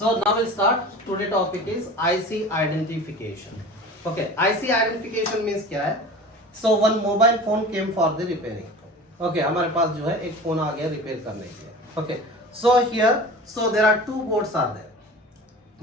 So now we'll start. Today topic is IC identification. Okay, IC identification means क्या है? So one mobile phone came for the repairing. Okay, हमारे पास जो है एक phone आ गया repair करने के लिए. Okay, so here, so there are two boards are there.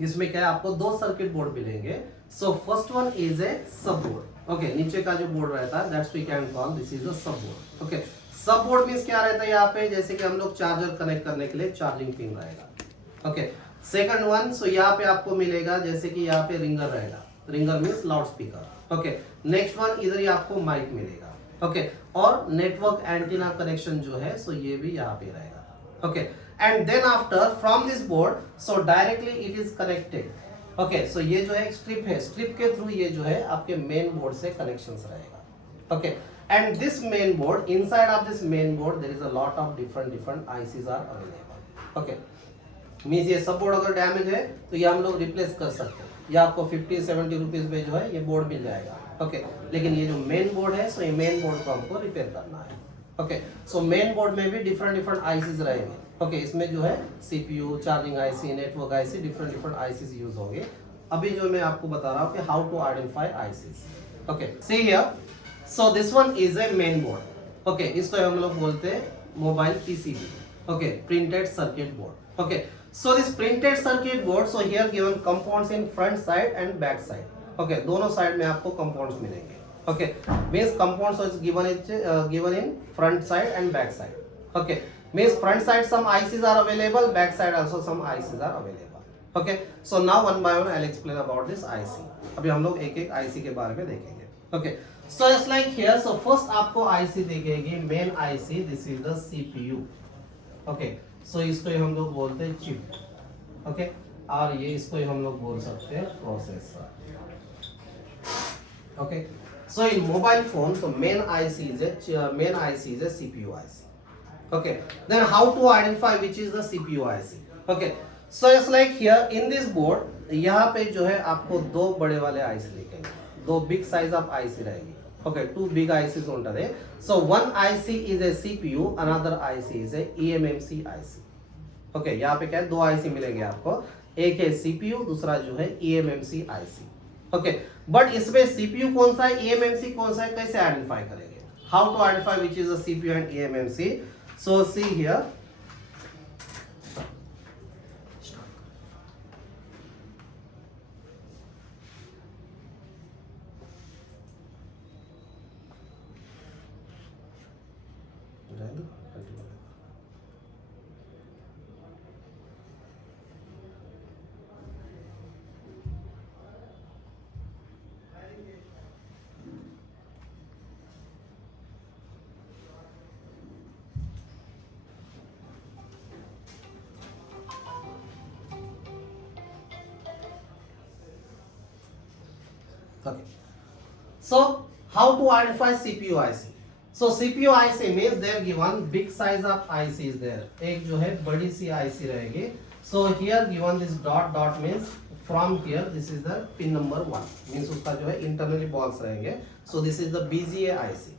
इसमें क्या है आपको दो सर्किट बोर्ड मिलेंगे. So first one is a sub board. Okay, नीचे का जो बोर्ड रहता है that's we can call this is a sub board. Okay, सब बोर्ड मीन्स क्या रहता है यहाँ पे, जैसे कि हम लोग चार्जर कनेक्ट करने के लिए चार्जिंग पिन रहेगा. ओके, सेकंड वन, सो यहाँ पे आपको मिलेगा जैसे कि यहाँ पे रिंगर रहेगा. Ringer means loud speaker. Okay, next one इधर ही आपको माइक मिलेगा. ओके, और नेटवर्क एंटीना कनेक्शन जो है सो ये भी यहाँ पे रहेगा. Okay, and then after from this board so directly it is connected. Okay, so ये जो है एक स्ट्रिप है, स्ट्रिप के थ्रू ये जो है आपके मेन बोर्ड से कनेक्शंस रहेगा. Okay, and this main board, inside of this main board there is a lot of different ICs are available. Okay, means ये सब बोर्ड अगर डैमेज है तो ये हम लोग रिप्लेस कर सकते हैं. ये आपको 50-70 रुपीज में जो है ये बोर्ड मिल जाएगा. ओके, लेकिन ये जो मेन बोर्ड है सो ये मेन बोर्ड को हमको रिपेयर करना है. ओके, सो मेन बोर्ड में भी डिफरेंट आईसीज रहेंगे. ओके, इसमें जो है CPU, charging IC, network IC, different ICs use होंगे. अभी जो मैं आपको बता रहा हूँ कि how to identify ICs. Okay, see here, so this one is a main board. Okay, इसको हम लोग बोलते हैं mobile PCB. Okay, printed circuit board. Okay, so this printed circuit board, so here given compounds in front side and back side. Okay, दोनों side में आपको compounds मिलेंगे. Okay, means compounds is given in front side and back side. Okay, means front side some ICs are available, back side also some ICs are available. Okay, so now one by one I'll explain about this IC. अभी हम लोग एक IC के बारे में देखेंगे. Okay, so just like here, so first आपको IC दिखेगी main IC. This is the CPU. Okay, सो इसको हम लोग बोलते हैं चिप. ओके, और ये इसको हम लोग बोल सकते हैं processor. Okay, so in mobile phone तो main IC is a CPU IC. Okay, then how to identify which is the CPU IC. Okay, so just like here in this board, यहाँ पे जो है आपको दो बड़े वाले आईसी दिखेंगे, दो बिग साइज ऑफ आईसी रहेगी. Okay, two big ICs ఉంటాయి. So one IC is a CPU, another IC is a eMMC IC. Okay, यहाँ पे क्या है, दो IC मिलेंगे आपको. एक है CPU, दूसरा जो है eMMC IC. Okay, but इसमें CPU कौन सा है, eMMC कौन सा है, कैसे आइडेंटिफाई करेंगे? How to identify which is the CPU and eMMC? So see here. Okay. So how to identify CPU IC? So CPU IC means they have given big size of IC is there. एक जो है बड़ी सी IC रहेगी. So here given this dot means from here this is the pin number 1 means उसका जो है internally balls रहेंगे. So this is the BGA IC.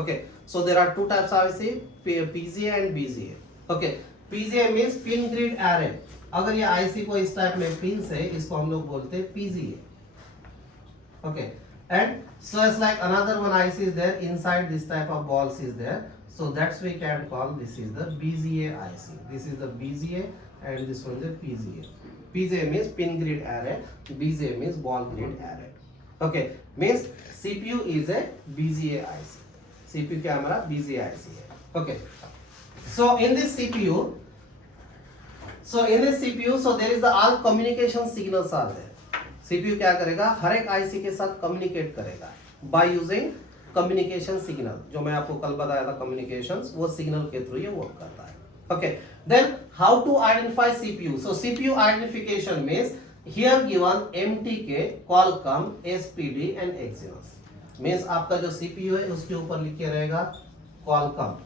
Okay. So there are two types of IC, PGA and BGA. Okay. PGA means pin grid array. अगर ये IC को इस type में pin से, इसको हम लोग बोलते हैं PGA. Okay, and so it's like another one IC is there, inside this type of balls is there, so that's we can call this is the BGA IC. This is the BGA and this one is the PGA. PGA means pin grid array, BGA means ball grid array. Okay, means CPU is a BGA IC. CPU camera BGA IC है. Okay, so in this CPU, so there is the all communication signals are there. CPU क्या करेगा, हर एक IC के साथ communicate करेगा by using communication signal. जो मैं आपको कल बताया था कम्युनिकेशंस, वो सिग्नल के थ्रू ये वर्क करता है. Okay, then how to identify CPU. So CPU identification means here given MTK, Qualcomm, SPD and Exynos. Means आपका जो सीपीयू है उसके ऊपर लिखे रहेगा Qualcomm.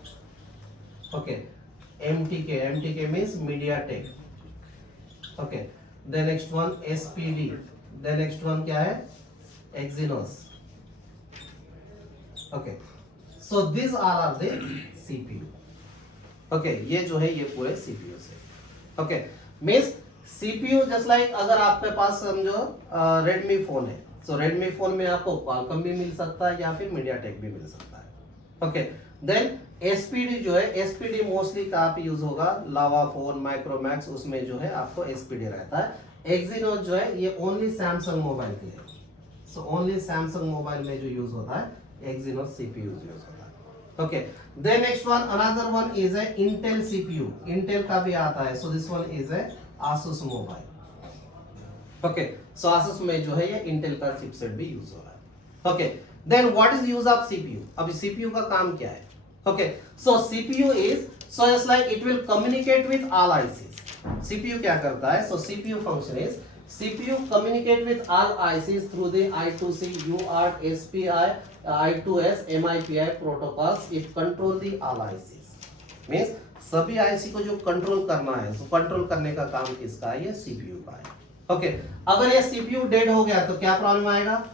Okay, MTK means MediaTek. Okay, then next one SPD, then next one क्या है, Exynos. Okay, so this are the CPU. Okay, ये जो है ये पूरे सीपीयू से. Okay, means CPU just like अगर आपके पास समझो रेडमी फोन है, सो रेडमी फोन में आपको क्वालकॉम भी मिल सकता है या फिर मीडियाटेक भी मिल सकता है। ओके, देन एसपीडी जो है, एसपीडी मोस्टली कहाँ पे यूज होगा, लावा फोन, माइक्रोमैक्स, उसमें जो है आपको एसपीडी रहता है। एक्सिनोस जो है ये ओनली सैमसंग मोबाइल के लिए, सो ओनली सैमसंग मोबाइल में जो यूज होता है एक्सिनोस सीपीयू यूज होता है। Okay, then next one, another one is a Intel CPU, Intel का भी आता है, so this one is a Asus mobile. Okay, so Asus में जो है ये इंटेल का चिपसेट भी यूज हो रहा है। Okay, then what is use of CPU, अभी सीपीयू का काम क्या है। Okay, so CPU is, so just like it will communicate with all ICs. CPU क्या करता है, सो CPU function is CPU communicate with all ICs through the I2C, UART, SPI, I2S, MIPI protocols. It control the all ICs. Means सभी IC को जो control करना है, तो कंट्रोल करने का काम किसका है, ये CPU का है। ओके, अगर ये CPU डेड हो गया तो क्या प्रॉब्लम आएगा,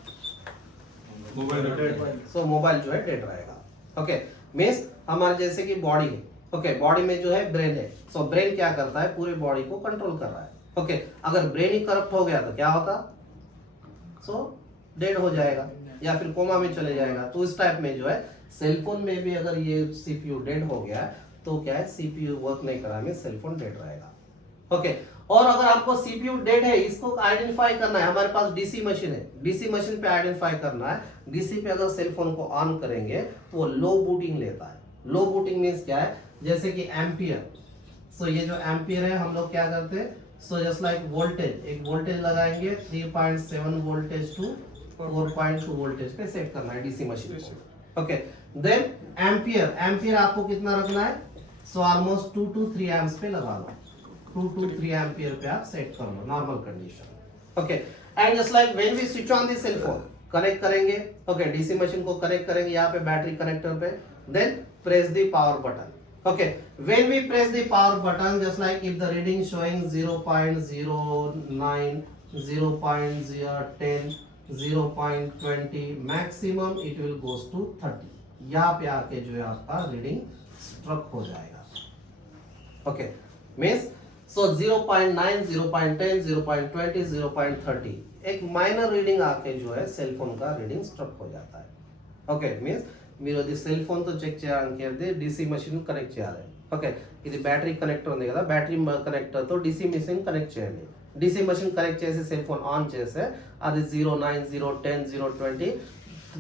सो मोबाइल जो है डेड रहेगा। ओके, मीन्स हमारे जैसे कि बॉडी है, ओके, बॉडी में जो है ब्रेन है, सो ब्रेन क्या करता है, पूरे बॉडी को कंट्रोल कर रहा है। ओके, अगर ब्रेन ही करप्ट हो गया तो क्या होता, सो डेड हो जाएगा या फिर कोमा में चले जाएगा। तो इस टाइप में जो है सेलफोन में भी अगर ये सीपीयू डेड हो गया तो क्या है, सीपीयू वर्क नहीं करा में सेलफोन डेड रहेगा। ओके, और अगर आपको सीपीयू डेड है, इसको आइडेंटिफाई करना है, हमारे पास डीसी मशीन है, डीसी मशीन पे आइडेंटिफाई करना है, डीसी पे अगर सेलफोन को ऑन करेंगे तो वो लो बूटिंग लेता है। लो बूटिंग मीन्स क्या है, जैसे कि एम्पियर, सो ये जो एम्पियर है हम लोग क्या करते हैं, सो जस्ट लाइक वोल्टेज, एक वोल्टेज लगाएंगे 3.7 वोल्टेज टू 4.2 वोल्टेज पे सेट करना है डीसी मशीन को। ओके, देन एम्पियर, एम्पियर आपको कितना रखना है, सो ऑलमोस्ट 2 to 3 एम्प्स पे लगा लो, 2 to 3 एम्पियर पे आप सेट कर लो normal condition. Okay, and just like when we switch on the cell phone, connect करेंगे, ओके, डीसी मशीन को कनेक्ट करेंगे यहाँ पे बैटरी कनेक्टर पे, then press the power button. Okay, when we press the power button, just like if the reading showing 0.09, 0.010, 0.20, maximum it will goes to 30. यहाँ पे आके जो है आपका रीडिंग स्ट्रक हो जाएगा। ओके, मीन्स सो 0.9, 0.10, 0.20, 0.30 एक माइनर रीडिंग आके जो है सेलफोन का रीडिंग स्ट्रक हो जाता है। ओके, मीन्स మీరు అది సెల్ ఫోన్ తో చెక్ చేయడానికి అయితే DC మషిన్ కనెక్ట్ చేయాలి। ఓకే, ఇది బ్యాటరీ కనెక్టర్ ఉంది కదా, బ్యాటరీ కనెక్టర్ తో DC మషిన్ కనెక్ట్ చేయండి। DC మషిన్ కనెక్ట్ చేసి సెల్ ఫోన్ ఆన్ చేస్తే అది 09, 010, 020,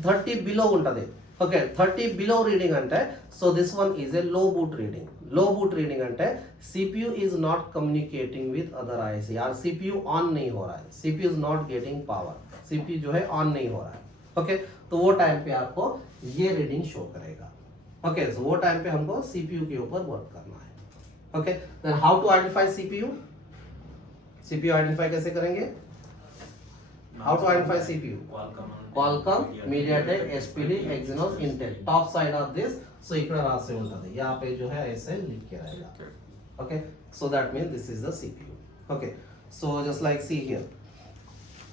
30 బిలో ఉంటది। ఓకే, 30 బిలో రీడింగ్ అంటే సో దిస్ వన్ ఈజ్ ఏ లో బూట్ రీడింగ్। लो बूट रीडिंग అంటే CPU is not communicating with other IC, यार CPU ऑन नहीं हो रहा है, CPU is not getting power, CPU जो है ऑन नहीं हो रहा है। ओके, तो वो टाइम पे आपको ये रीडिंग शो करेगा। ओके, सो वो टाइम पे हमको सीपीयू के ऊपर वर्क करना है। Okay, then how to identify CPU, CPU identify कैसे करेंगे, how to identify CPU, Qualcomm, MediaTek, SPD, Exynos, Intel, top side of this, so इकडे रासे उलटा दे, यहाँ पे जो है ऐसे लिख के रहेगा। Okay, so that mean this is the CPU. Okay, so just like see here,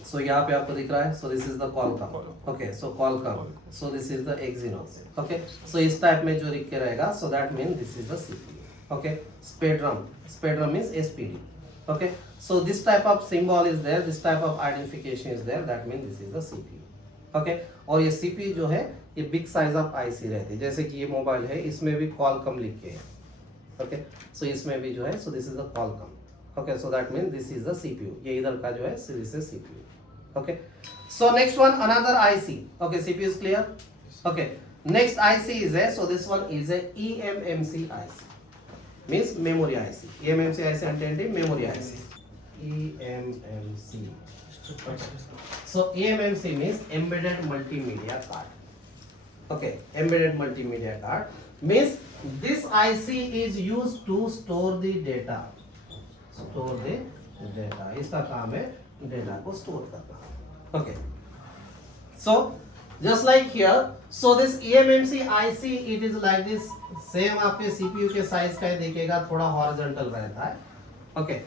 so यहाँ पे आपको दिख रहा है, so this is the Qualcomm. Okay, so Qualcomm, so this is the Exynos. Okay, so इस टाइप में जो लिख के रहेगा, so that mean this is the CPU. Okay, spectrum, spectrum means SPD. Okay, so this type of symbol is there, this type of identification is there, that mean this is the CPU. Okay, और ये CPU जो है ये big size of IC रहती है, जैसे कि ये मोबाइल है, इसमें भी क्वालकॉम लिख के है। ओके, सो इसमें भी जो है, so this is the Qualcomm. Okay, so that mean this is the CPU, ये इधर का जो है this is CPU. Okay, so next one another IC. Okay, CPU is clear. Okay, next IC is a, so this one is a eMMC IC, means memory IC. eMMC IC అంటే ఏంటి, memory IC, eMMC. So eMMC means embedded multimedia card. Okay, embedded multimedia card means this IC is used to store the data, store the data, इसका काम है data को store करना। Okay, so just like here, so this eMMC IC it is like this, same आपके CPU के size का ही दिखेगा, थोड़ा हॉरिजॉन्टल रहता है। Okay,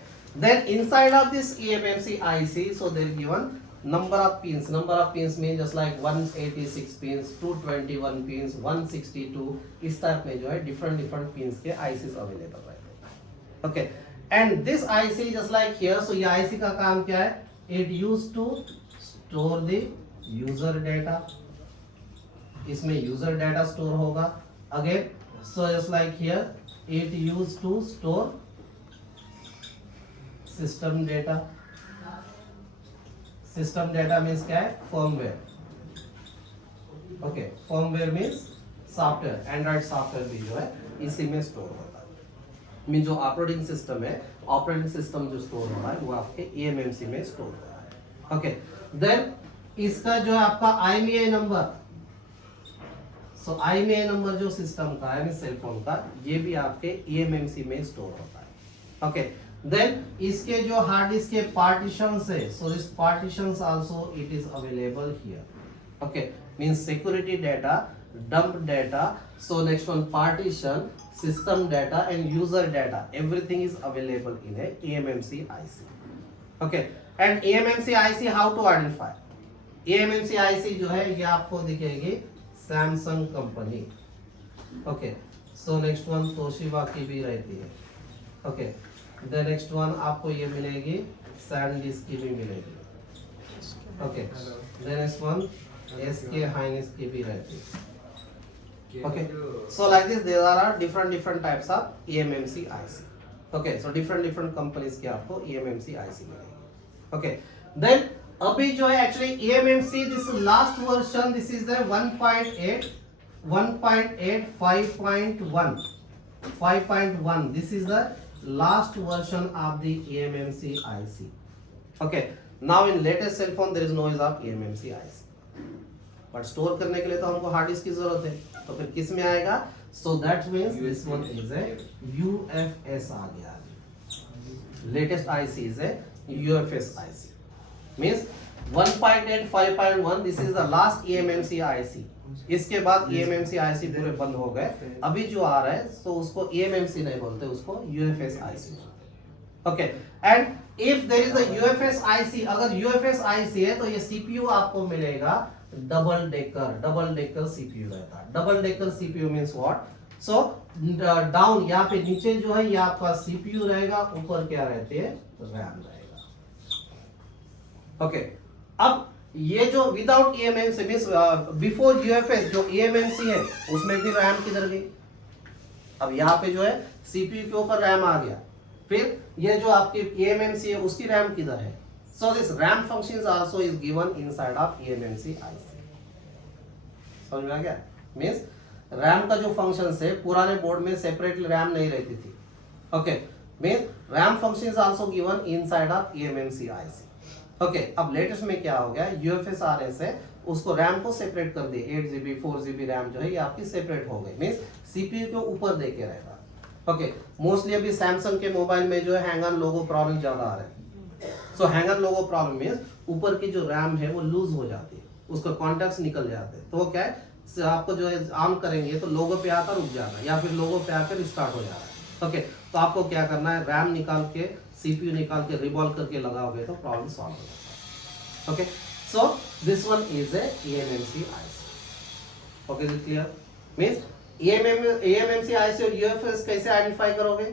then inside of this eMMC IC, so they given number of pins, number of pins mean just like 186 pins, 221 pins, 162, इस type में जो है different pins के ICs अवेलेबल रहते हैं। Okay, and this IC just like here, so ये IC का काम क्या है, it use to store the user data, इसमें यूजर डेटा स्टोर होगा। Again so just like here it use to store system data. System data means क्या है, firmware. Okay, firmware means software, Android software भी जो है इसी में store होता है। मीन जो ऑपरेटिंग सिस्टम है, ऑपरेटिंग सिस्टम जो स्टोर हो रहा है वो आपके EMMC में स्टोर हो रहा है। ओके, देन इसका जो है आपका IMEI नंबर, सो IMEI नंबर जो सिस्टम का है, सेल फोन का, ये भी आपके EMMC में स्टोर होता है। ओके, देन इसके जो हार्ड डिस्क के पार्टीशंस है, so this partitions also it is available here. Okay, means security data, dump data, so next one partition, system data and user data, everything is available in a EMMC IC. Okay, and EMMC IC how to identify? EMMC IC जो है ये आपको दिखेगी Samsung company. Okay, so next one Toshiba की भी रहती है। Okay, the next one आपको ये मिलेगी सैनडिस्क की भी मिलेगी। Okay, the next one SK हाइनिस की भी रहती है। Okay, so like this there are different types of EMMC IC. Okay, so different companies के आपको EMMC IC मिलेगी। Okay, then अभी जो है actually EMMC this last version, this is the 1.8 5.1, this is the last version of the EMMC IC. Okay, now in latest cell phone there is no use of EMMC IC, but store करने के लिए तो हमको hard disk की जरूरत है, तो फिर किस में आएगा, so that means this one is A UFS आ गया। Latest IC is A UFS IC, means 1.8 5.1 this is the last EMMC IC. इसके बाद EMMC आईसी पूरे बंद हो गए, अभी जो आ रहा है सो उसको EMMC नहीं बोलते, उसको UFS IC. Okay, and if there is the UFS IC, अगर UFS आईसी है तो ये CPU आपको मिलेगा डबल डेकर CPU रहता है। Double decker CPU means what, so down यहाँ पे नीचे जो है ये आपका CPU रहेगा, ऊपर क्या रहते हैं, रैम रहेगा। ओके, अब ये जो without EMMC means before UFS जो EMMC है उसमें भी रैम किधर गई, अब यहाँ पे जो है CPU के ऊपर रैम आ गया, फिर ये जो आपकी EMMC है उसकी रैम किधर है, so this RAM functions also is given inside of EMMC IC। समझ में आ गया, मींस रैम का जो फंक्शंस है पुराने बोर्ड में सेपरेटली रैम नहीं रहती थी। Okay, means RAM functions also given inside of EMMC IC। Okay, अब लेटेस्ट में क्या हो गया, UFS आने से उसको रैम को सेपरेट कर दिए, 8GB 4GB रैम जो है ये आपकी सेपरेट हो गई, मींस CPU के ऊपर देके रहेगा। ओके, मोस्टली अभी सैमसंग के मोबाइल में जो है हैंग ऑन लोगो प्रॉब्लम ज्यादा आ रहा है। सो हैंगर लोगो प्रॉब्लम मींस ऊपर की जो रैम है वो लूज हो जाती है, उसका कॉन्टैक्ट्स निकल जाते हैं, तो वो क्या है आपको जो है ऑन करेंगे तो लोगो पे आकर रुक जाना या फिर लोगो पे आकर स्टार्ट हो जा रहा है। ओके, तो आपको क्या करना है, रैम निकाल के CPU निकाल के रिवॉल्व करके लगाओगे तो प्रॉब्लम सॉल्व हो जाएगा। Okay, so this one is A EMMC IC। Okay, is clear, means EMMC IC और UFS कैसे आइडेंटिफाई करोगे,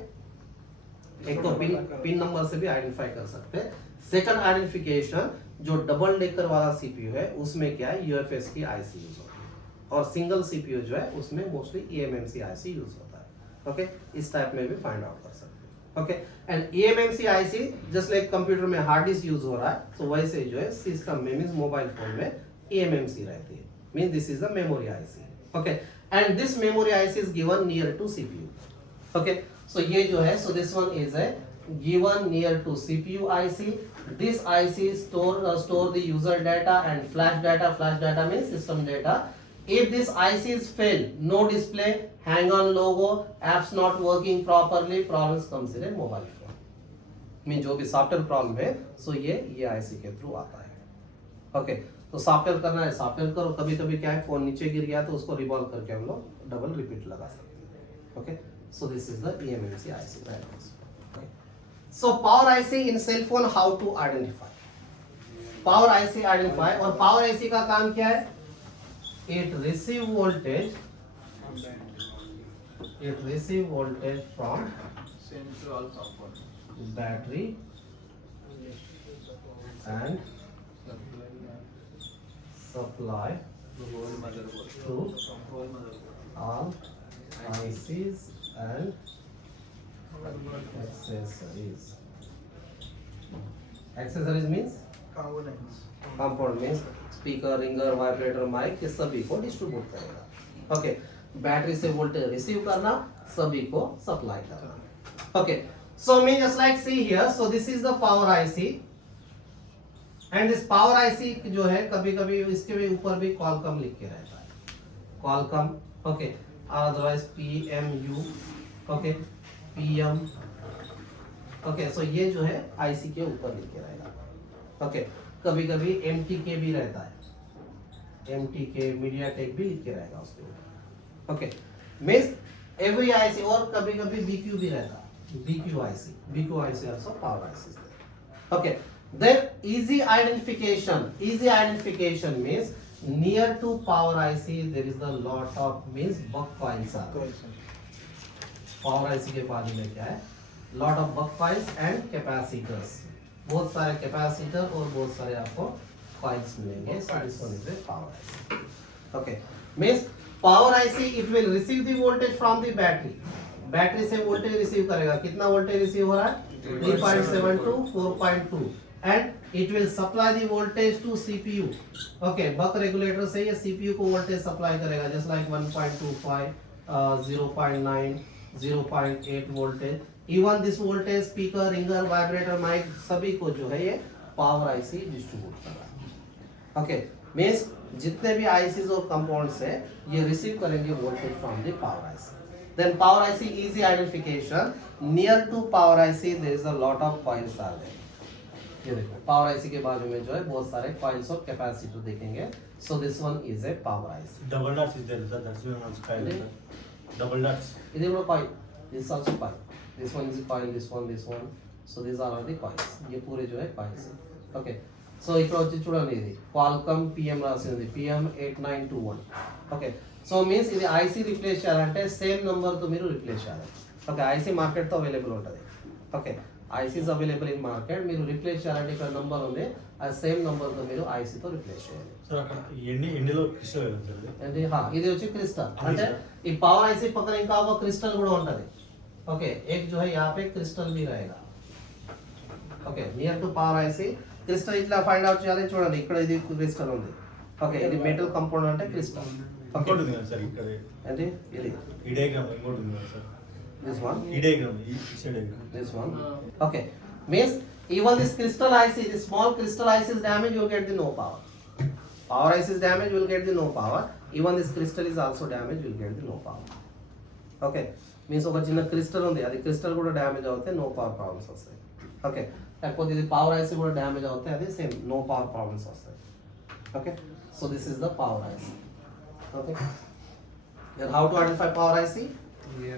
एक तो पिन नंबर से भी आइडेंटिफाई कर सकते हैं। सेकंड आइडेंटिफिकेशन जो डबल डेकर वाला CPU है उसमें क्या है, UFS की IC यूज होती है, और सिंगल CPU जो है उसमें मोस्टली EMMC IC यूज होता है। ओके, इस टाइप में भी फाइंड आउट कर सकते हैं। Okay, and EMMC IC just like computer में हार्ड डिस्क यूज हो रहा है, तो वैसे जो है सिस्टम में मींस मोबाइल फोन में EMMC रहती है, means this is the memory IC। Okay, and this memory IC is given near to CPU। Okay, so ये जो है, so this one is a given near to CPU IC. This IC store the user data and flash data means system data. If this IC is failed, no display, hang on logo, apps not working properly, problems comes in a mobile phone. Mean जो भी software problem है, सो ये IC के through आता है। Okay, तो software करना है सॉफ्टवेयर करो, कभी कभी क्या है फोन नीचे गिर गया तो उसको रिवॉल्व करके हम लोग डबल रिपीट लगा सकते हैं। Okay, so this is the EMMC IC, right? Okay. So power IC in cell phone, how to identify? Power IC identify, और power IC का काम क्या है, it receive voltage from central component battery and supply to all ICs and accessories. Accessories means component means speaker, ringer, vibrator, mic, ये सभी को distribute करेगा. Okay, battery से वोल्टेज रिसीव करना, सभी को सप्लाई करना. Okay, so mean just like see here, so this is the power IC and this power IC जो है कभी कभी इसके भी ऊपर भी कॉलकम लिख के रहता है. Qualcomm, okay, otherwise PMU, okay, PM, okay. So ये जो है आईसी के ऊपर लिख के रहेगा. ओके, कभी कभी MTK भी रहता है, MTK, मीडियाटेक भी लिख के रहेगा उसके ऊपर. Okay, means every IC. और कभी कभी BQ भी रहता है, BQ IC also power IC. Okay, then easy identification means near to power IC there is a lot of means buck coils are. Power IC के बारे में क्या है? Lot of buck coils and capacitors. बहुत सारे capacitor और बहुत सारे आपको कॉइल्स मिलेंगे. So this one is a power IC. Okay, means power IC it will receive the voltage from the battery. Battery से वोल्टेज रिसीव करेगा. कितना वोल्टेज रिसीव हो रहा है? 3.7 to 4.2 and it will supply the voltage to CPU. Okay, buck regulator से ये CPU को voltage supply करेगा just like 1.25, 0.9, 0.8 voltage. Even this voltage speaker, ringer, vibrator, mic सभी को जो है ये पावर आईसी डिस्ट्रीब्यूट कर रहा है. ओके, मींस जितने भी आईसीज और कंपाउंड्स है ये रिसीव करेंगे voltage from the power IC. Then power IC easy identification. Near to power IC there is a lot of coils are there. ये देखो power IC के बाजू में जो है बहुत सारे coils और capacitor देखेंगे. So this one is a power IC. Double dots is there, that's one on style. Double dots. This is a coil. This is also coil. This one is a coil. This one. So these are all the coils. ये पूरे जो है coils. Okay. So ఇక్కడ వచ్చి చూడండి ఇది Qualcomm PM రాసి ఉంది. PM 8921. Okay. సో మీన్స్ ఇది ఐసీ రిప్లేస్ చేయాలంటే సేమ్ నంబర్తో మీరు రిప్లేస్ చేయాలి. ఓకే, ఐసీ మార్కెట్తో అవైలబుల్ ఉంటుంది. Okay, ICs available in market. మీరు రిప్లేస్ చేయాలంటే ఇక్కడ నంబర్ ఉంది, అది సేమ్ నంబర్తో మీరు ఐసీతో రిప్లేస్ చేయాలి. ఎండిలో క్రిస్టల్ అంటే ఇది వచ్చి క్రిస్టల్. అంటే ఈ పవర్ ఐసీ పక్కన ఇంకా ఒక క్రిస్టల్ కూడా ఉంటుంది. ఓకే, एक जो है यहाँ पे क्रिस्टल भी रहेगा. Okay, near to power IC crystal ఇట్లా ఫైండ్ అవుట్ చేయాలి. చూడండి ఇక్కడ ఇది క్రిస్టల్ ఉంది. ఓకే, ఇది మెటల్ కంపౌండ్ అంటే క్రిస్టల్. ఇంకోటి ఉంది సార్ ఇక్కడ అంటే ఇది ఈ డయాగ్రామ్ ఇంకోటి ఉంది సార్. this one, ఈ డయాగ్రామ్ ఈ diagram this one. Okay, means even this crystal IC, this small crystal IC is damaged, you will get the no power. Power IC is damaged, you will get the no power. Even this crystal is also damaged, you will get the no power. Okay, means ఒక చిన్న crystal ఉంది, అది crystal కూడా damage అవుతే no power problems వస్తాయి. Okay, లేకపోతే ఇది power IC కూడా డ్యామేజ్ అవుతే అది సేమ్ నో పవర్ ప్రాబ్లమ్స్ వస్తాయి. Okay, so this is the power IC. Okay, then how to identify power IC? Near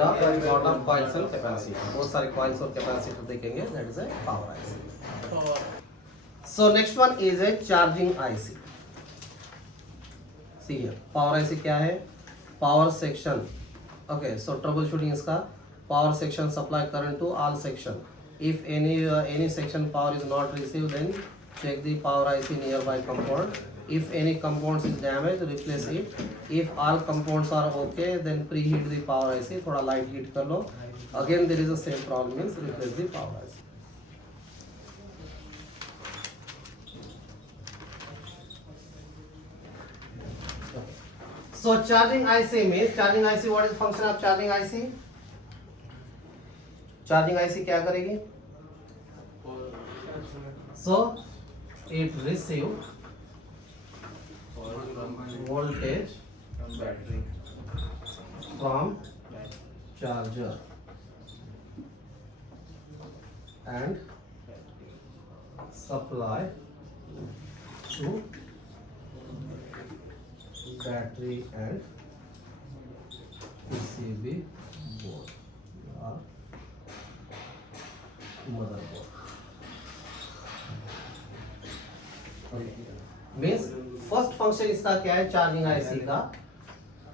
a lot of coils and capacitor. बहुत सारे coils और capacitor देखेंगे, that is a power IC. So next one is a charging IC. See here, power IC क्या है? Power section. Okay, so troubleshooting इसका power section supply current to all section. If any section power is not received, then check the power IC nearby compound. If any compounds is damaged, replace it. If all compounds are okay, then preheat the power IC. थोड़ा light heat कर लो. Again there is the same problem, means replace the power IC. So charging IC means charging IC. What is the function of charging IC? Charging IC क्या करेगी? So it receive voltage from charger and supply to battery and PCB board or motherboard. Okay. Means first function इसका क्या है charging IC का?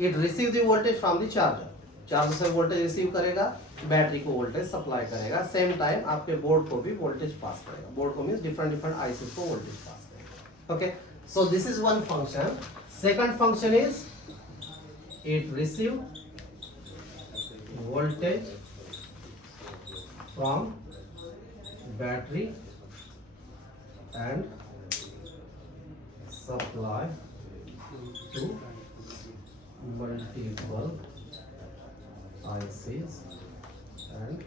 It receive the voltage from the charger. Charger से voltage receive करेगा, battery को voltage supply करेगा, same time आपके board को भी वोल्टेज पास करेगा। बोर्ड को मीन्स डिफरेंट डिफरेंट आईसी को वोल्टेज पास करेगा। Okay, so this is one function. Second function is it receive voltage from battery and supply to multiple ICs and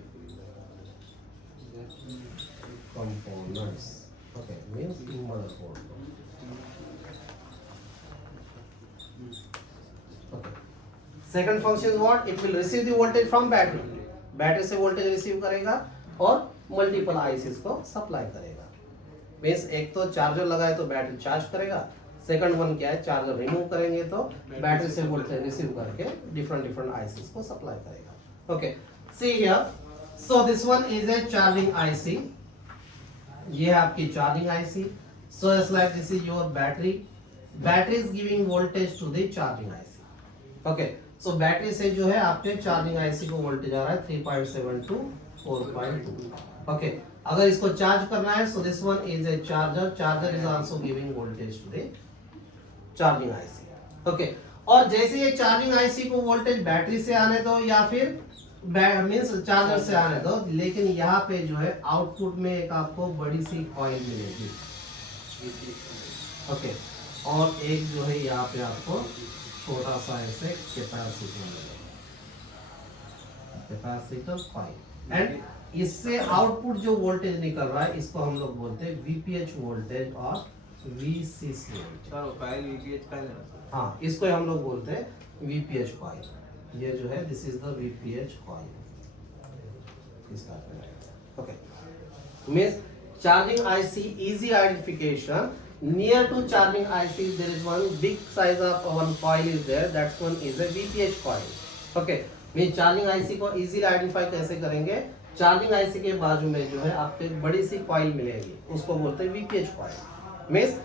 components. Okay, means in motherboard. Okay. Second function is what? It will receive the voltage from battery. Battery से voltage receive करेगा और multiple ICs को supply करेगा। Means एक तो charger लगाए तो battery charge करेगा, सेकंड वन क्या है, चार्जर रिमूव करेंगे तो बैटरी से वोल्टेज रिसीव करके डिफरेंट डिफरेंट आईसीज को सप्लाई करेगा। Okay, see here, so this one is a charging IC. ये है आपकी charging IC. So it's like this is your battery. Battery is giving voltage to the charging IC. Okay, so battery से जो है आपके charging IC को voltage आ रहा है 3.7 टू 4.2। ओके, अगर इसको चार्ज करना है, so this one is a charger. Charger is also giving voltage to the charging IC. Okay, और जैसे ये चार्जिंग आईसी को वोल्टेज बैटरी से आने दो या फिर मींस चार्जर से आने दो, लेकिन यहाँ पे जो है आउटपुट में एक आपको बड़ी सी कॉइल मिलेगी। ओके, और एक जो है यहाँ पे आपको छोटा सा ऐसे कैपेसिटर मिलेगा, कैपेसिटर कॉइल। एंड इससे आउटपुट जो वोल्टेज निकल रहा है इसको हम लोग बोलते हैं वीपीएच वोल्टेज और वीसीसी वोल्टेज। हाँ, इसको हम लोग बोलते हैं वीपीएच कॉइल। ये जो है this is the VPH coil. Okay, means charging IC easy identification. Near to charging IC there is one big size of one coil is there, that one is a VPH coil. Okay, mean charging IC को easily identify कैसे करेंगे, charging IC के बाजू में जो है आपको एक बड़ी सी कॉइल मिलेगी, उसको बोलते हैं वीपीएच कॉइल। मींस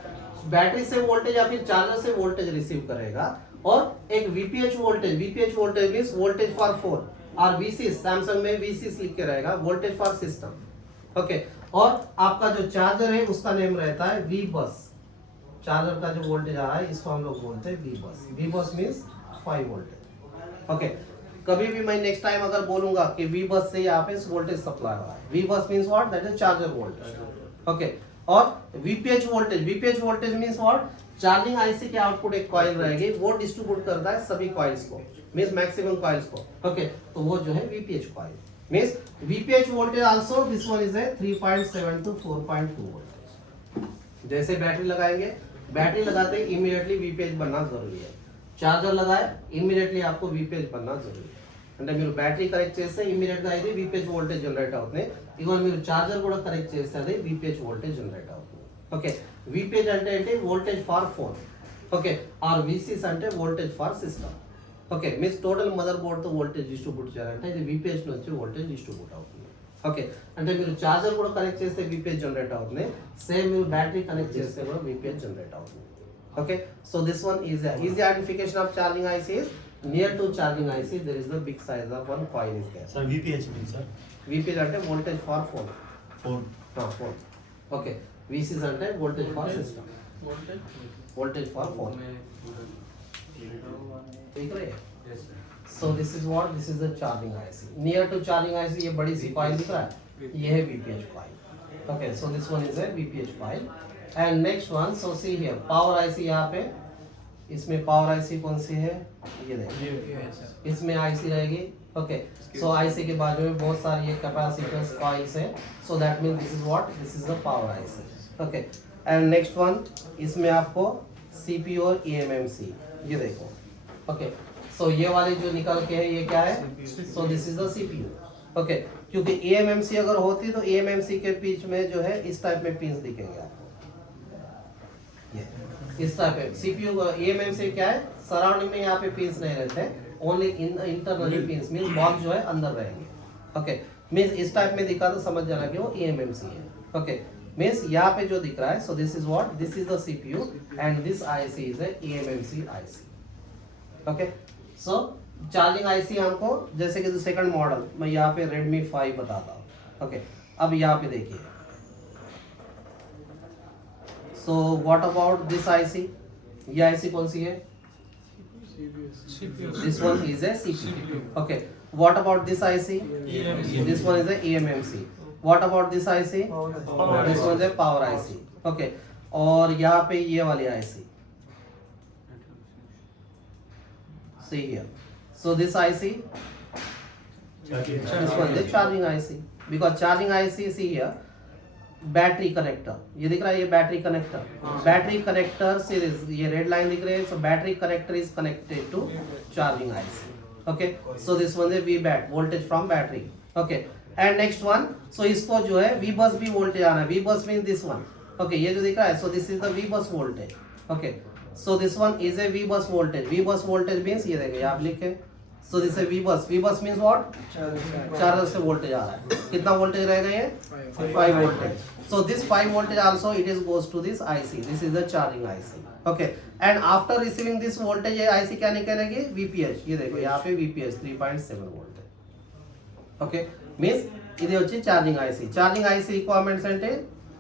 बैटरी से वोल्टेज या फिर चार्जर से वोल्टेज रिसीव करेगा और एक VPH voltage, VPH voltage means voltage for phone, और वीसी सैमसंग में वीसी लिख के रहेगा, वोल्टेज फॉर सिस्टम। ओके, और आपका जो चार्जर है उसका नेम रहता है वी बस। चार्जर का जो वोल्टेज आ रहा है इसको हम लोग बोलते हैं वी बस। We bus means 5 voltage. Okay, कभी भी मैं नेक्स्ट टाइम अगर बोलूंगा कि वी बस से यहाँ पे वोल्टेज सप्लाई हो रहा है, V bus means what, that is charger voltage. Okay, और VPH voltage, VPH voltage means what, charging IC के आउटपुट एक कॉइल रहेगी, वो डिस्ट्रीब्यूट करता है सभी कॉइल्स को, मींस मैक्सिमम कॉइल्स को। ओके, तो वो जो है VPH coil. Means VPH voltage also this one is a 3.7 to 4.2 voltage. जैसे बैटरी लगाएंगे, बैटरी लगाते ही इमीडिएटली वीपीएच बनना जरूरी है। चार्जर लगाए इमीडिएटली आपको वीपीएच बनना जरूरी है। అంటే మీరు బ్యాటరీ కనెక్ట్ చేస్తే ఇమిడియట్ గా ఇది VPH వోల్టేజ్ జనరేట్ అవుతుంది. ఇగో మీరు చార్జర్ కూడా కనెక్ట్ చేస్తే అది VPH వోల్టేజ్ జనరేట్ అవుతుంది. ఓకే, VPH అంటే ఏంటి, voltage for phone. Okay, or VCS అంటే voltage for system. Okay, means total mother board తో వోల్టేజ్ డిస్ట్రిబ్యూట్ చేయాలంటే ఇది VPH నుంచి వోల్టేజ్ డిస్ట్రిబ్యూట్ అవుతుంది. ఓకే, అంటే మీరు చార్జర్ కూడా కనెక్ట్ చేస్తే VPH జనరేట్ అవుతుంది, సేమ్ మీరు బ్యాటరీ కనెక్ట్ చేస్తే కూడా VPH జనరేట్ అవుతుంది. Okay, so this one is easy identification of charging IC is near to charging IC there is the big size of one coil is there. Sir, VPH means sir? VPH అంటే voltage for phone. Phone. Phone. Okay, VCS అంటే voltage for system. Voltage for phone. ठीक है? Yes sir. So this is what, this is the charging IC. Near to charging IC ये बड़ी सी coil दिख रहा है, ये है VPH coil. Okay, so this one is a VPH coil. And next one, so see here power IC, यहाँ पे इसमें पावर आईसी कौन सी है, ये देखिए इसमें आईसी रहेगी. ओके, सो आईसी के बाजू में बहुत सारी ये कैपेसिटर्स कॉइल्स है, सो that mean this is what, this is the power IC. Okay, and next one, इसमें आपको सीपीयू और ईएमएमसी, ये देखो. ओके, सो ये वाले जो निकल के है ये क्या है, so this is the CPU. Okay, क्योंकि ईएमएमसी अगर होती तो ईएमएमसी के बीच में जो है इस टाइप में पिंस दिखेंगे आपको, इस टाइप है. सीपीयू ईएमएमसी क्या है, सराउंडिंग में यहाँ पे पिंस नहीं रहते, only internally pins means box जो है अंदर रहेंगे. ओके, मींस इस टाइप में दिखा तो समझ जाना कि वो ईएमएमसी है. ओके, मींस यहाँ पे जो दिख रहा है, so this is what, this is the CPU and this IC is A eMMC IC. Okay, so charging IC हमको जैसे कि सेकंड मॉडल मैं यहाँ पे Redmi 5 बताता हूँ। ओके, अब यहाँ पे देखिए, so what about this IC, ये आईसी कौन सी है? This one is A CPU। Okay, what about this IC? This one is A eMMC। What about this IC? This one is A power IC. Okay, और यहाँ पे ये वाली IC, see here, so this IC, this one is charging IC, because charging IC, see here, battery connector, ये दिख रहा है, ये battery connector, battery connector series, ये रेड लाइन दिख रही है, so battery connector is connected to charging IC. Okay, so this one is V bat, voltage from battery. Okay, and next one, so इसको जो है वी बस भी voltage आना है, वी बस मीन दिस वन। ओके, ये जो दिख रहा है, so this is the V bus voltage. Okay, so this one is a V bus voltage, V bus voltage means ये देखिए आप लिखे, so this is V bus means what? Charger से वोल्टेज आ रहा है, कितना वोल्टेज रहेगा ये? 5 voltage. so this 5 voltage also it is goes to this IC, this is the charging IC। okay, and after receiving this voltage ये IC क्या निकलेगी? VPH, ये देखो यहाँ पे VPH 3.7 वोल्ट है। okay, means ఇది వచ్చి charging IC, charging IC requirements అంటే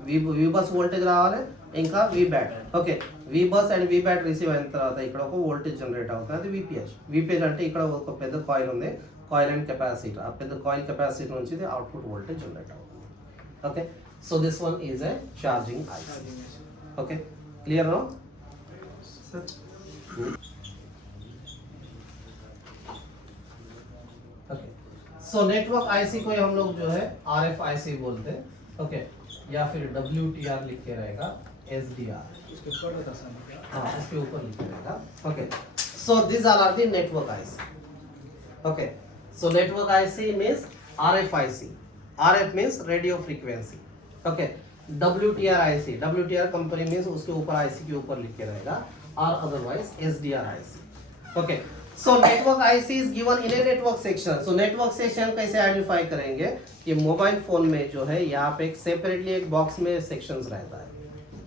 వి బస్ వోల్టేజ్ రావాలి, ఇంకా V bat. Okay, V bus and V bat receive అయిన తర్వాత ఇక్కడ ఒక వోల్టేజ్ జనరేట్ అవుతుంది, అది విపిహెచ్। విపిహెచ్ అంటే ఇక్కడ ఒక పెద్ద కాయిల్ ఉంది, కాయిల్ అండ్ కెపాసిటర్, ఆ పెద్ద కాయిల్ కెపాసిటర్ నుంచి ఇది అవుట్పుట్ వోల్టేజ్ జనరేట్ అవుతుంది। Okay, so this one is a charging IC. Okay, clear no? Okay, so network IC को हम लोग जो है आरएफ आईसी बोलते हैं। ओके, या फिर WTR लिख के रहेगा, SDR इसके ऊपर लिख के रहेगा। Okay, so this are the network IC. Okay, so network IC means RF IC, RF means radio frequency. Okay, WTR IC, WTR company means उसके ऊपर आईसी के ऊपर लिख के रहेगा, और otherwise SDR IC. Okay, so network IC is given in a network section. So network section कैसे identify करेंगे कि मोबाइल फोन में जो है यहाँ पे एक सेपरेटली एक बॉक्स में सेक्शंस रहता है।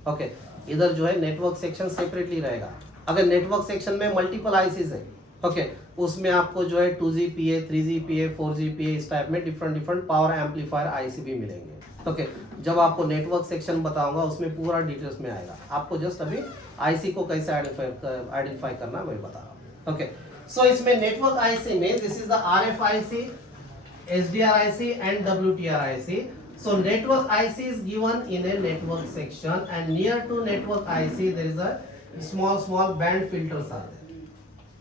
ओके, इधर जो है नेटवर्क सेक्शन सेपरेटली रहेगा। अगर नेटवर्क सेक्शन में मल्टीपल आईसीज है, ओके, उसमें आपको जो है 2GPA, 3GPA, 4GPA इस टाइप में डिफरेंट पावर एम्पलीफायर आईसी भी मिलेंगे। ओके, जब आपको नेटवर्क सेक्शन बताऊंगा उसमें पूरा डिटेल्स में आएगा, आपको जस्ट अभी आईसी को कैसे आइडेंटिफाई करना वही बता रहा हूँ। ओके, सो इसमें नेटवर्क आईसी में this is the RF IC, SDR IC and WTR IC. So network IC is given in a network section, and near to network IC there is a small band filters are there.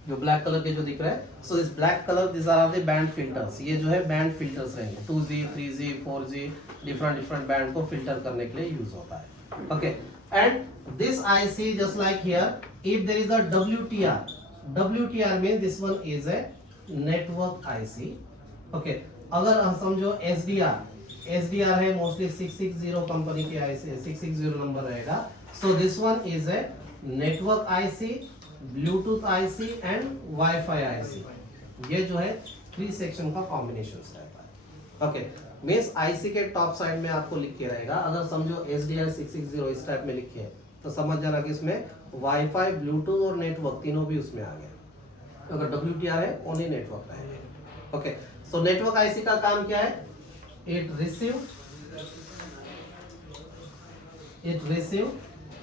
जो black colour के जो दिख रहा है, so this black color these are the band filters. ये जो है band filters रहेंगे, 2G, 3G, 4G different band को filter करने के लिए यूज होता है। Okay, and this IC just like here, if there is a WTR means this one is a network IC। okay, अगर हम समझो SDR है मोस्टली 660 कंपनी की IC, 660 नंबर रहेगा। सो this one is a network IC, Bluetooth IC and wifi IC. ये जो है 3 section का कॉम्बिनेशन रहता है। ओके, मींस आईसी के टॉप साइड में आपको लिख के रहेगा, अगर समझो SDR 660 इस टाइप में लिखे है तो समझ जाना कि इसमें वाईफाई, ब्लूटूथ और नेटवर्क तीनों भी उसमें आ गए। अगर WTR है ओनली नेटवर्क रहेगा। ओके, सो नेटवर्क आईसी का काम क्या है? It receive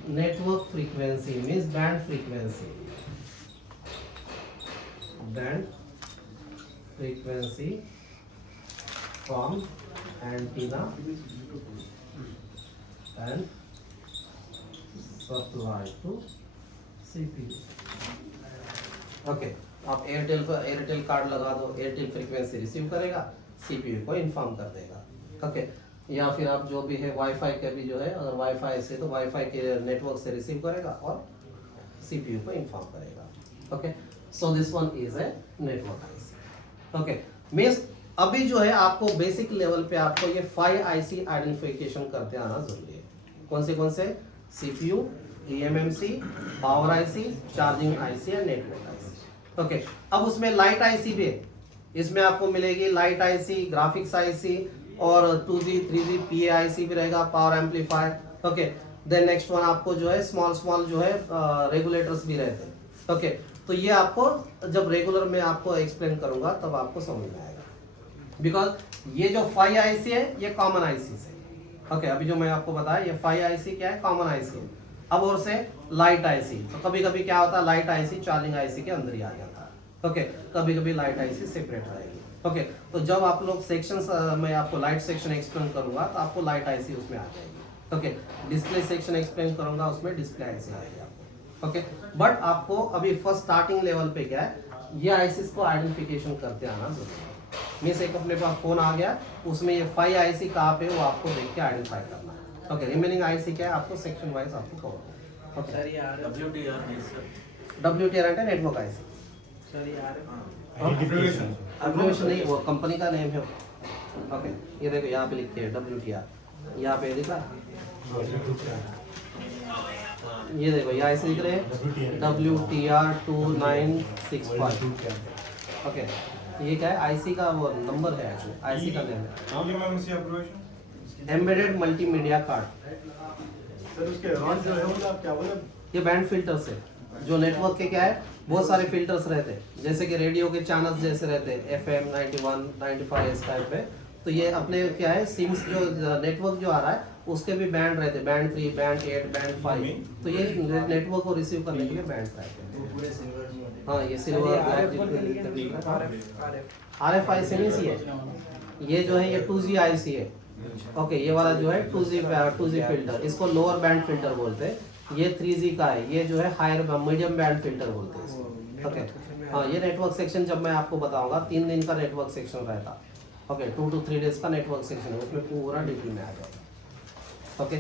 network frequency means band frequency from antenna and supply to CPU। Okay, आप एयरटेल कार्ड लगा दो, एयरटेल फ्रीक्वेंसी रिसीव करेगा, CPU को इन्फॉर्म कर देगा। ओके, या फिर आप जो भी है वाईफाई का भी जो है, अगर वाईफाई से तो वाईफाई के नेटवर्क से रिसीव करेगा और CPU को इन्फॉर्म करेगा। Okay, so this one is a network IC. Okay, means अभी जो है आपको बेसिक लेवल पे आपको ये 5 आईसी आइडेंटिफिकेशन करते आना जरूरी है। कौन से? CPU, eMMC, power IC, charging IC या नेटवर्क आईसी। ओके, अब उसमें लाइट आईसी भी है, इसमें आपको मिलेगी लाइट आईसी, ग्राफिक्स आईसी और 2G, 3G PA आईसी भी रहेगा, power amplifier. Okay, then next one आपको जो है स्मॉल जो है रेगुलेटर्स भी रहते हैं। ओके, तो ये आपको जब रेगुलर में आपको एक्सप्लेन करूंगा तब आपको समझ में आएगा, बिकॉज ये जो 5 आईसी है ये कॉमन आईसी से, ओके अभी जो मैं आपको बताया ये 5 आईसी क्या है, कॉमन आईसी है। अब और से लाइट आईसी, तो कभी कभी क्या होता है लाइट आईसी चार्जिंग आईसी के अंदर ही आ जाता है, ओके कभी कभी लाइट आईसी सेपरेट रहेगी, ओके तो जब आप लोग सेक्शंस मैं आपको लाइट सेक्शन एक्सप्लेन करूंगा तो आपको लाइट आईसी उसमें आ जाएगी, ओके डिस्प्ले सेक्शन एक्सप्लेन करूंगा उसमें डिस्प्ले आईसी आएगी आपको, ओके बट आपको अभी फर्स्ट स्टार्टिंग लेवल पे क्या है ये आईसीज को आइडेंटिफिकेशन करते आना जरूरी है। मीन्स एक अपने पास फोन आ गया उसमें ये 5 आईसी कहाँ पे वो आपको देख के आइडेंटिफाई करना है, ओके रिमेनिंग आईसी क्या है आपको सेक्शन वाइज आपको कवर, ओके WTR అంటే नेटवर्क आईसी एब्रिविएशन नहीं वो कंपनी का नेम है, ओके ये देखो यहाँ पे लिख के WTR, यहाँ पे दिखा ये देखो यहाँ ऐसे दिख रहे हैं WTR 2965, ओके ये क्या है आईसी का वो नंबर है, एक्चुअली आईसी का नेम है एम्बेडेड मल्टीमीडिया कार्ड। सर उसके रॉड जो है वो आप क्या बोले? ये बैंड फिल्टर्स है जो नेटवर्क के क्या है बहुत सारे फिल्टर्स रहते हैं, जैसे कि रेडियो के चैनल्स जैसे रहते हैं FM 91 95 इस टाइप पे, तो ये अपने क्या है सिम्स जो नेटवर्क जो आ रहा है उसके भी बैंड रहते हैं, बैंड 3 बैंड 8 बैंड 5, तो ये नेटवर्क को रिसीव करने के लिए बैंड रहते हैं। हाँ ये सिल्वर RF आईसी नहीं है, ये जो है ये 2G आईसी है, ओके ये वाला जो है 2G फिल्टर, इसको लोअर बैंड फिल्टर बोलते हैं, ये 3G का है, ये जो है हायर मीडियम बैंड फिल्टर बोलते हैं इसको, ओके हाँ ये नेटवर्क सेक्शन जब मैं आपको बताऊंगा 3 दिन का नेटवर्क सेक्शन रहता, ओके 2 to 3 डेज का नेटवर्क सेक्शन है, उसमें पूरा डिटेल में आ जाएगा, okay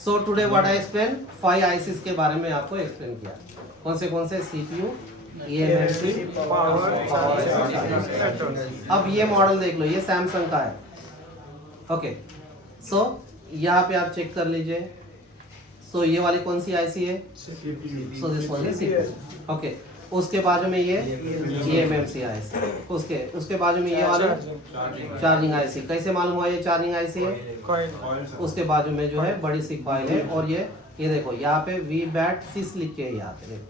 so today what I explain 5 ICs के बारे में आपको एक्सप्लेन किया, कौन से CPU eMMC अब ये मॉडल देख लो ये सैमसंग का है, ओके सो यहाँ पे आप चेक कर लीजिए, सो ये वाली कौन सी आईसी है, so this one is CPU, okay उसके बाजू में ये eMMC आईसी, उसके बाजू में ये वाला चार्जिंग आईसी, कैसे मालूम हुआ ये चार्जिंग आईसी है, उसके बाजू में जो है बड़ी सी कॉइल है, और ये देखो यहाँ पे VBAT6 लिख के है, यहाँ पे देखो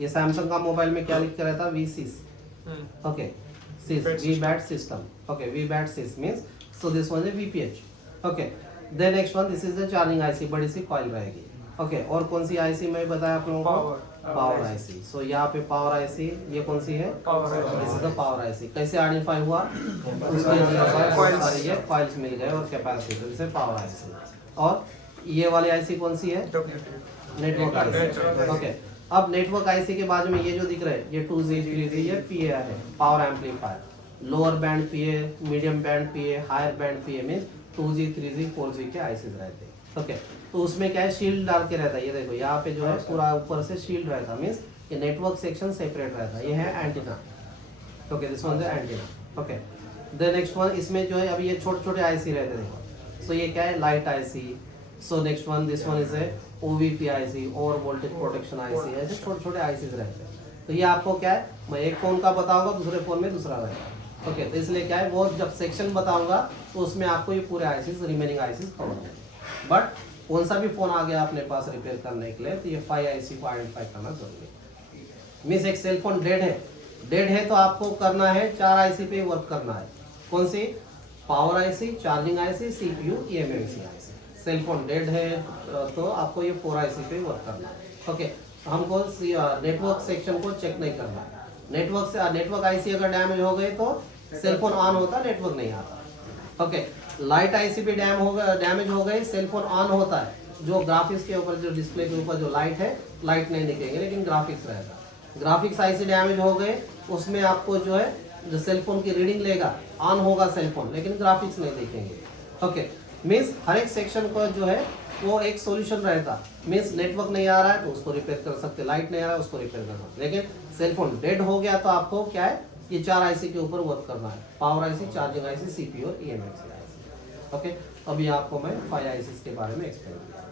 ये सैमसंग का मोबाइल में क्या लिख के रहता है V6, okay 6 VBAT system, okay VBAT6 means so this one is VPH, okay then next one this is the charging IC, बड़ी सी कॉइल रहेगी, ओके और कौन सी आईसी मैं बताया आप लोगों को, पावर आईसी, सो यहाँ पे पावर आईसी ये कौन सी है, this is the power IC, कैसे आइडेंटिफाई हुआ उसके ये कॉइल्स मिल गए और capacitor, this is power IC, और ये वाली आईसी कौन सी है, नेटवर्क आईसी, ओके अब नेटवर्क आईसी के बाजू में ये जो दिख रहा है ये 2G 3G ये PA है, power amplifier, lower band PA medium band PA higher band PA में 2G 3G 4G के आईसीज रहते हैं, ओके तो उसमें क्या है शील्ड डाल के रहता है, ये देखो यहाँ पे जो है पूरा ऊपर से शील्ड रहता है, मींस ये नेटवर्क सेक्शन सेपरेट रहता है, ये है एंटीना, ओके दिस वन है antenna, okay then next one इसमें जो है अभी ये छोटे छोटे आईसी रहते हैं, देखो सो ये क्या है light IC, so next one this one is है OVP आईसी और वोल्टेज प्रोटेक्शन आईसी, ऐसे छोटे छोटे आईसीज रहते हैं, तो ये आपको क्या है मैं एक फोन का बताऊंगा दूसरे फोन में दूसरा रहेगा, ओके तो इसलिए क्या है वो जब सेक्शन बताऊंगा तो उसमें आपको ये पूरे आईसीज रिमेनिंग आईसीज कवर होंगे, बट कौन सा भी फोन आ गया अपने पास रिपेयर करने के लिए तो ये 5 आईसी को आइडेंटिफाई करना जरूरी है, मीन्स एक सेल फोन डेड है तो आपको करना है 4 आईसी पे वर्क करना है, कौन सी power IC charging IC CPU eMMC IC, cell phone dead है तो आपको ये 4 आईसी पे वर्क करना है, ओके हमको नेटवर्क सेक्शन को चेक नहीं करना, नेटवर्क आईसी अगर डैमेज हो गए तो सेल फोन ऑन होता नेटवर्क नहीं आता, ओके लाइट आईसी पे डैमेज हो गई सेल फोन ऑन होता है, जो ग्राफिक्स के ऊपर जो डिस्प्ले के ऊपर जो लाइट है लाइट नहीं दिखेंगे लेकिन ग्राफिक्स रहेगा, ग्राफिक्स आईसी डैमेज हो गए उसमें आपको जो है जो सेल फोन की रीडिंग लेगा ऑन होगा सेल फोन लेकिन ग्राफिक्स नहीं दिखेंगे, ओके मीन्स हर एक सेक्शन को जो है वो एक सॉल्यूशन रहता, मीन्स नेटवर्क नहीं आ रहा है तो उसको रिपेयर कर सकते, लाइट नहीं आ रहा है उसको रिपेयर कर सकते, लेकिन सेल फोन डेड हो गया तो आपको क्या है ये 4 आईसी के ऊपर वर्क करना है, power IC charging IC CPU और eMMC आईसी, ओके अभी आपको मैं 5 आईसीज के बारे में एक्सप्लेन किया।